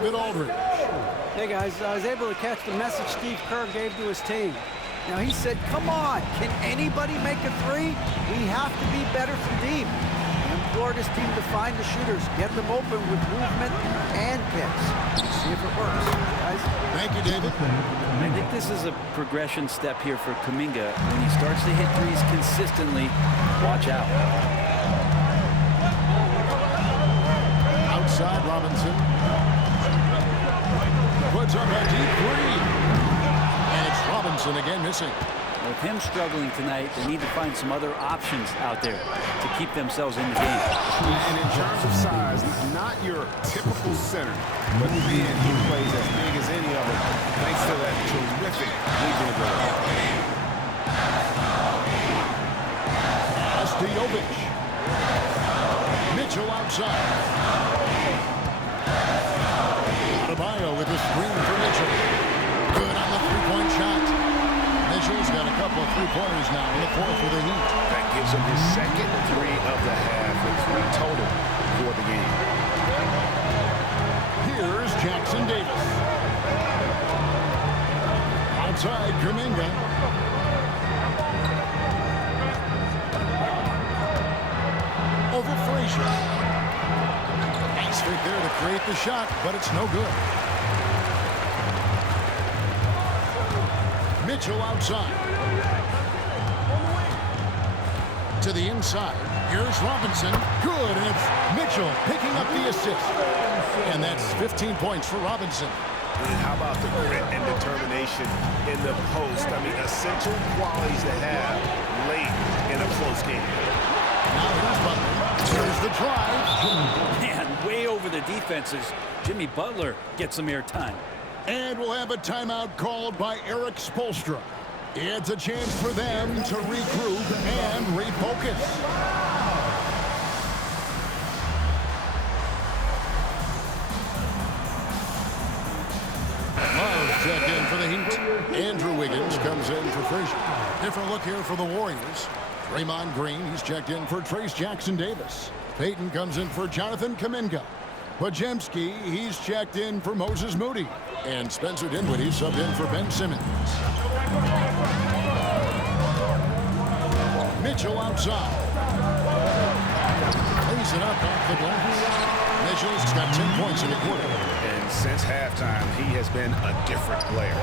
With Aldridge. Hey guys, I was able to catch the message Steve Kerr gave to his team. Now he said, come on, can anybody make a three? We have to be better from deep. He implored his team to find the shooters, get them open with movement and kicks. See if it works, guys. Thank you, David. I think this is a progression step here for Kuminga. When he starts to hit threes consistently, watch out. Outside, Robinson. Puts up a deep three. And it's Robinson again missing. With him struggling tonight, they need to find some other options out there to keep themselves in the game. And in terms of size, not your typical center, but man, he plays as big as any of them thanks to that terrific leaping ability. Stojovic. Mitchell outside. Adebayo with the screen for Mitchell. Good on the three-point shot. Mitchell's got a couple of three-pointers now in the fourth for the Heat. That gives him his second three of the half and three total for the game. Here's Jackson Davis. Outside, Kuminga. Over Frazier. Nice fake there to create the shot, but it's no good. Mitchell outside. To the inside. Here's Robinson. Good, and it's Mitchell picking up the assist. And that's 15 points for Robinson. And how about the grit and determination in the post? I mean, essential qualities to have late in a close game. Now here's Butler. Here's the drive. Man, way over the defenses. Jimmy Butler gets some airtime. And we'll have a timeout called by Eric Spoelstra. It's a chance for them to regroup and refocus. Love checked in for the Heat. Andrew Wiggins comes in for Frazier. Different look here for the Warriors. Draymond Green, he's checked in for Trace Jackson Davis. Payton comes in for Jonathan Kuminga. Podziemski, he's checked in for Moses Moody. And Spencer Dinwiddie subbed in for Ben Simmons. Mitchell outside. Plays it up off the glass. Mitchell's got 10 points in the quarter. And since halftime, he has been a different player.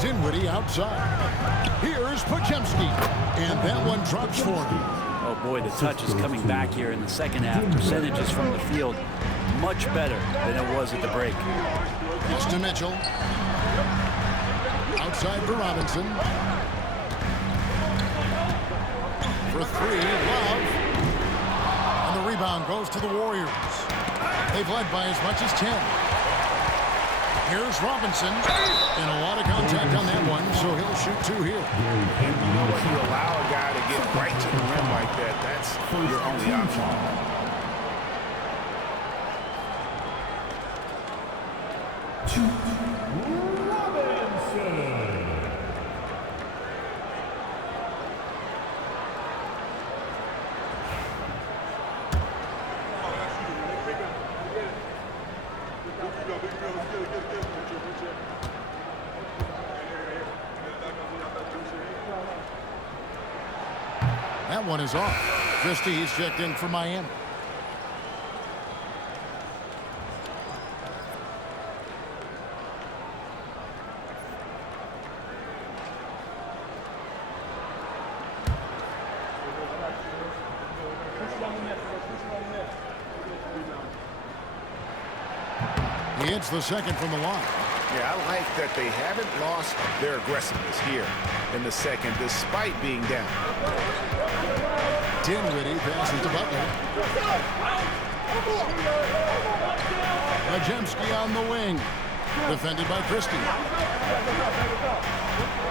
Dinwiddie outside. Here's Podziemski. And that one drops for him. Oh boy, the touch is coming back here in the second half. Percentages from the field much better than it was at the break. It's to Mitchell. Outside for Robinson. For three, Love. And the rebound goes to the Warriors. They've led by as much as 10. Here's Robinson. And a lot of contact on that one, so he'll shoot two here. And you know what? You allow a guy to get right to the rim like that, that's your only option. That one is off. Christie, he's checked in for Miami. He hits the second from the line. Yeah, I like that they haven't lost their aggressiveness here in the second, despite being down. Dinwiddie passes to Butler. Podziemski on the wing. Defended by Christie.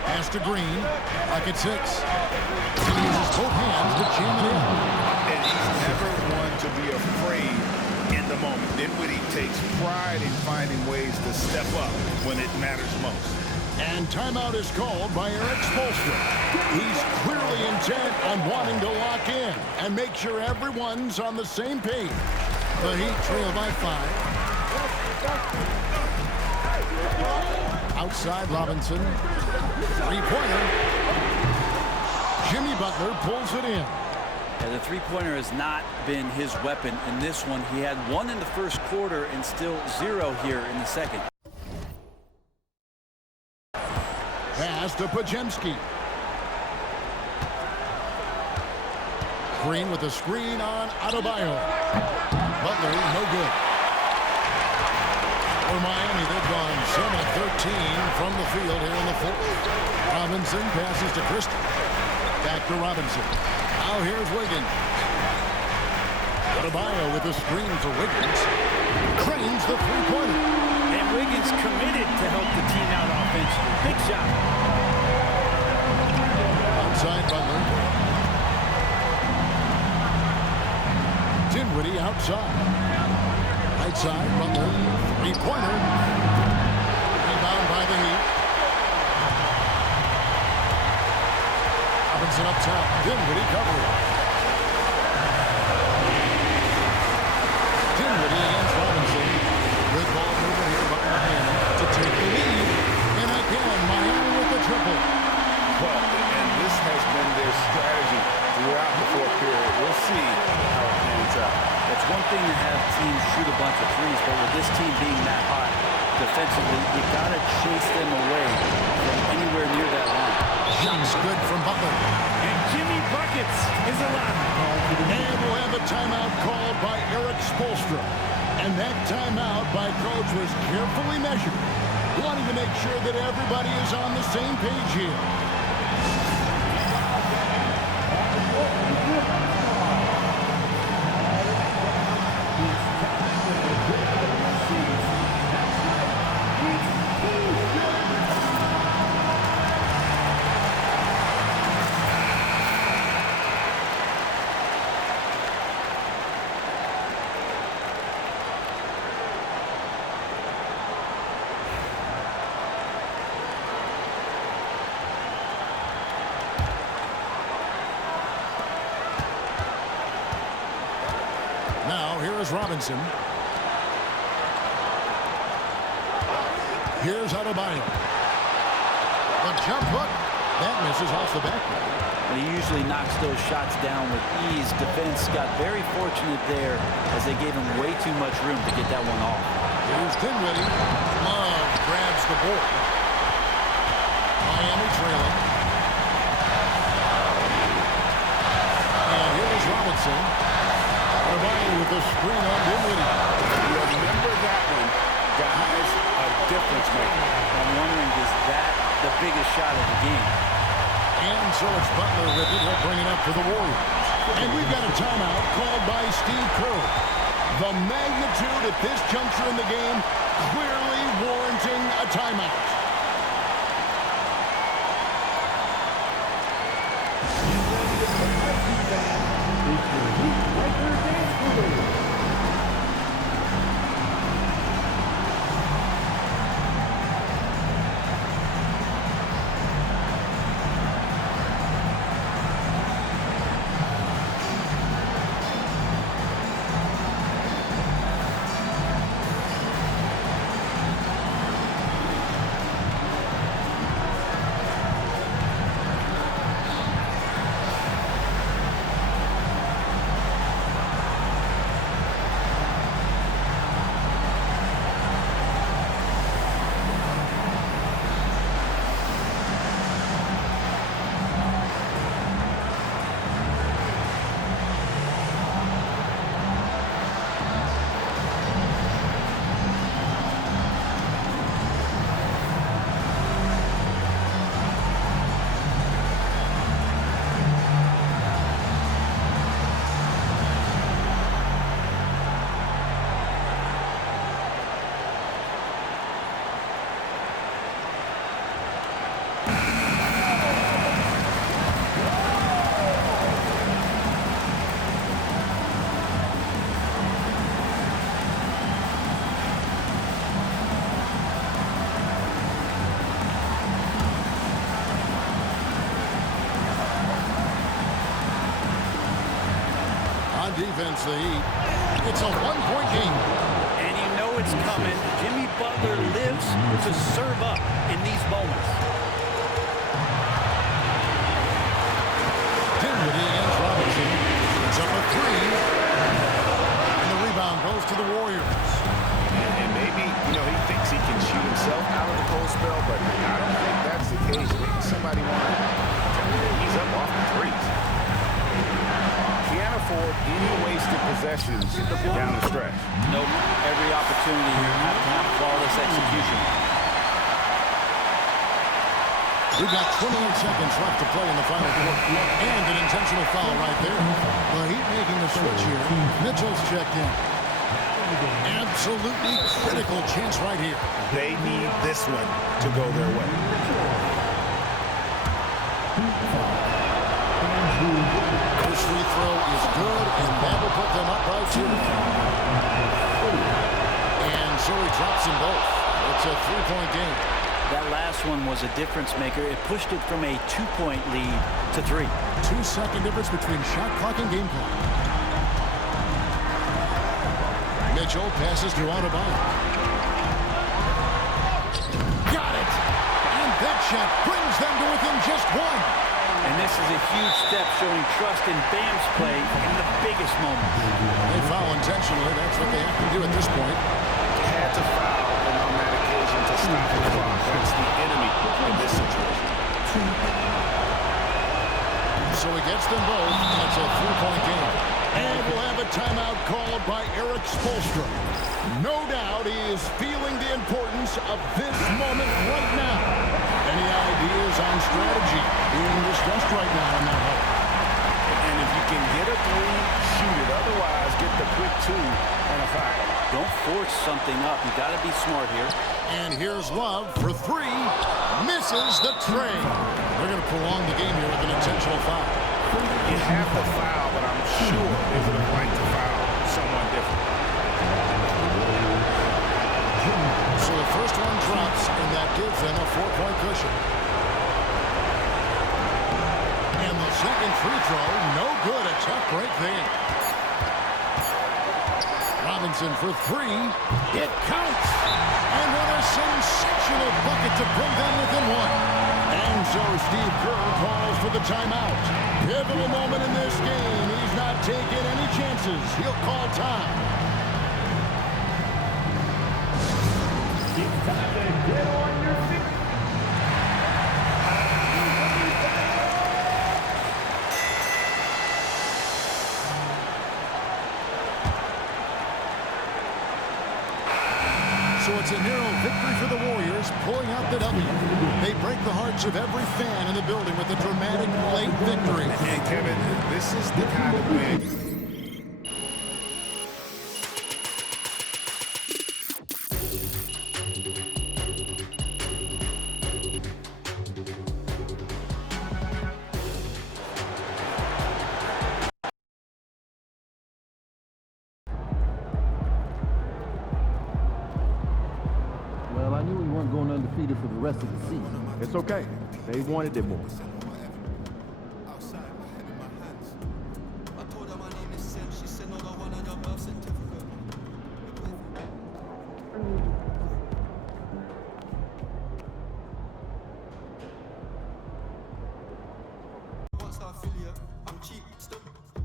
Pass to Green. Pocket six. He uses both hands to jam it in. And he's never one to be afraid in the moment. Dinwiddie takes pride in finding ways to step up when it matters most. And timeout is called by Eric Spoelstra. He's clearly intent on wanting to lock in and make sure everyone's on the same page. The Heat trail by 5. Outside Robinson. Three-pointer. Jimmy Butler pulls it in. Yeah, the three-pointer has not been his weapon in this one. He had 1 in the first quarter and still 0 here in the second. Pass to Podziemski. Green with a screen on Adebayo. Butler, no good. For Miami, they've gone 7 of 13 from the field here in the fourth. Robinson passes to Christie. Back to Robinson. Now here's Wiggins. Adebayo with a screen for Wiggins. Cranes the three-pointer. And Wiggins committed to help the team out offensively. Big shot. Outside Butler. Dinwiddie outside. Right side, Butler. Three-pointer. Rebound by the Heat. Robinson up top. Dinwiddie covering. Dinwiddie against Robinson. Good ball movement here by Miami to take the lead. And again, Miami with the triple. Well, and this has been their strategy throughout the fourth period. We'll see how it pans out. It's one thing to have teams shoot a bunch of threes, but with this team being that hot defensively, you got to chase them away from anywhere near that line. Shots good from Butler. And Jimmy Buckets is alive. And we'll have a timeout called by Eric Spoelstra. And that timeout by Coach was carefully measured, wanting to make sure that everybody is on the same page here. Now, here is Robinson. Here's Adebayo. The jump hook. That misses off the backboard. And he usually knocks those shots down with ease. Defense got very fortunate there as they gave him way too much room to get that one off. Here's Dinwiddie. Love grabs the board. Miami trailing. And here is Robinson. Adebayo with the screen on Dinwiddie. Remember that one, guys, a difference maker. I'm wondering, is that the biggest shot of the game? And so it's Butler with it. He'll bring it up for the Warriors. And we've got a timeout called by Steve Kerr. The magnitude at this juncture in the game clearly warranting a timeout. defense, the Heat. It's a one-point game. And you know it's coming. Jimmy Butler lives to serve up in these moments. Dinwiddie against Robinson. It's up a three. And the rebound goes to the Warriors. And maybe, he thinks he can shoot himself out of the cold spell, but I don't think that's the case. Maybe somebody wants to ease up off the threes. Can't afford any wasted possessions down the stretch. Nope. Every opportunity here have to have flawless execution. We've got 28 seconds left to play in the final quarter. And an intentional foul right there. The Heat making a switch here. Mitchell's checked in. Absolutely critical chance right here. They need this one to go their way. First free throw is good, and that will put them up by 2. And so he drops them both. It's a 3-point game. That last one was a difference maker. It pushed it from a 2-point lead to 3. 2-second difference between shot clock and game clock. Mitchell passes to Adebayo. Got it! And that shot brings them to within just 1. And this is a huge step showing trust in Bam's play in the biggest moments. They foul intentionally. That's what they have to do at this point. Had to foul on that occasion to stop the clock. That's the enemy in this situation. So he gets them both, and it's a 3-point game. And we'll have a timeout called by Erik Spoelstra. No doubt he is feeling the importance of this moment right now. Any ideas on strategy being discussed right now in that hole? And if you can get a three, shoot it. Otherwise, get the quick 2 and a foul. Don't force something up. You got to be smart here. And here's Love for 3. Misses the tray. They're going to prolong the game here with an intentional foul. You have the foul, but I'm sure they would have liked to foul someone different. So the first one drops, and that gives them a 4-point cushion. And the second free throw, no good. A tough break there. Robinson for 3. It counts. And what a sensational bucket to bring them within 1. And so Steve Kerr calls for the timeout. Pivotal moment in this game. He's not taking any chances. He'll call time. It's time to get on your feet. So it's a narrow victory for the Warriors, pulling out the W. They break the hearts of every fan in the building with a dramatic late victory. And Kevin, this is the kind of win. Well, I knew we weren't going undefeated for the rest of the season. It's okay. They wanted it more.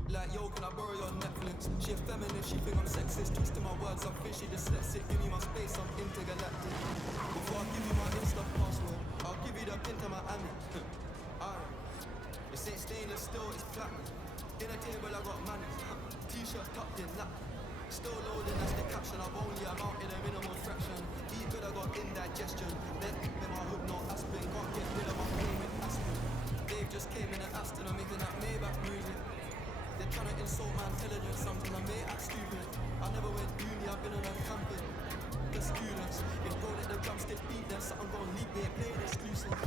Like, yo, can I borrow your Netflix? She a feminist, she think I'm sexist. Twisting my words, I'm fishy, dyslexic. Give me my space, I'm intergalactic. Before I give you my Insta password, I'll give you the pin to my Amex. Alright. This ain't stainless steel, it's platinum. In a table, I got manners. T-shirt tucked in lap. Still loading, that's the caption. I've only amounted a minimum fraction. Eat good, I got indigestion. Then in my hood, no aspirin. Can't get rid of my payment aspirin. Dave just came in an Aston, I'm making that Maybach music. They're trying to insult my intelligence, something I may act stupid. I never went uni, I've been on a camping. The students, if bro let the drumstick beat them, something gon' leap, they play it exclusive.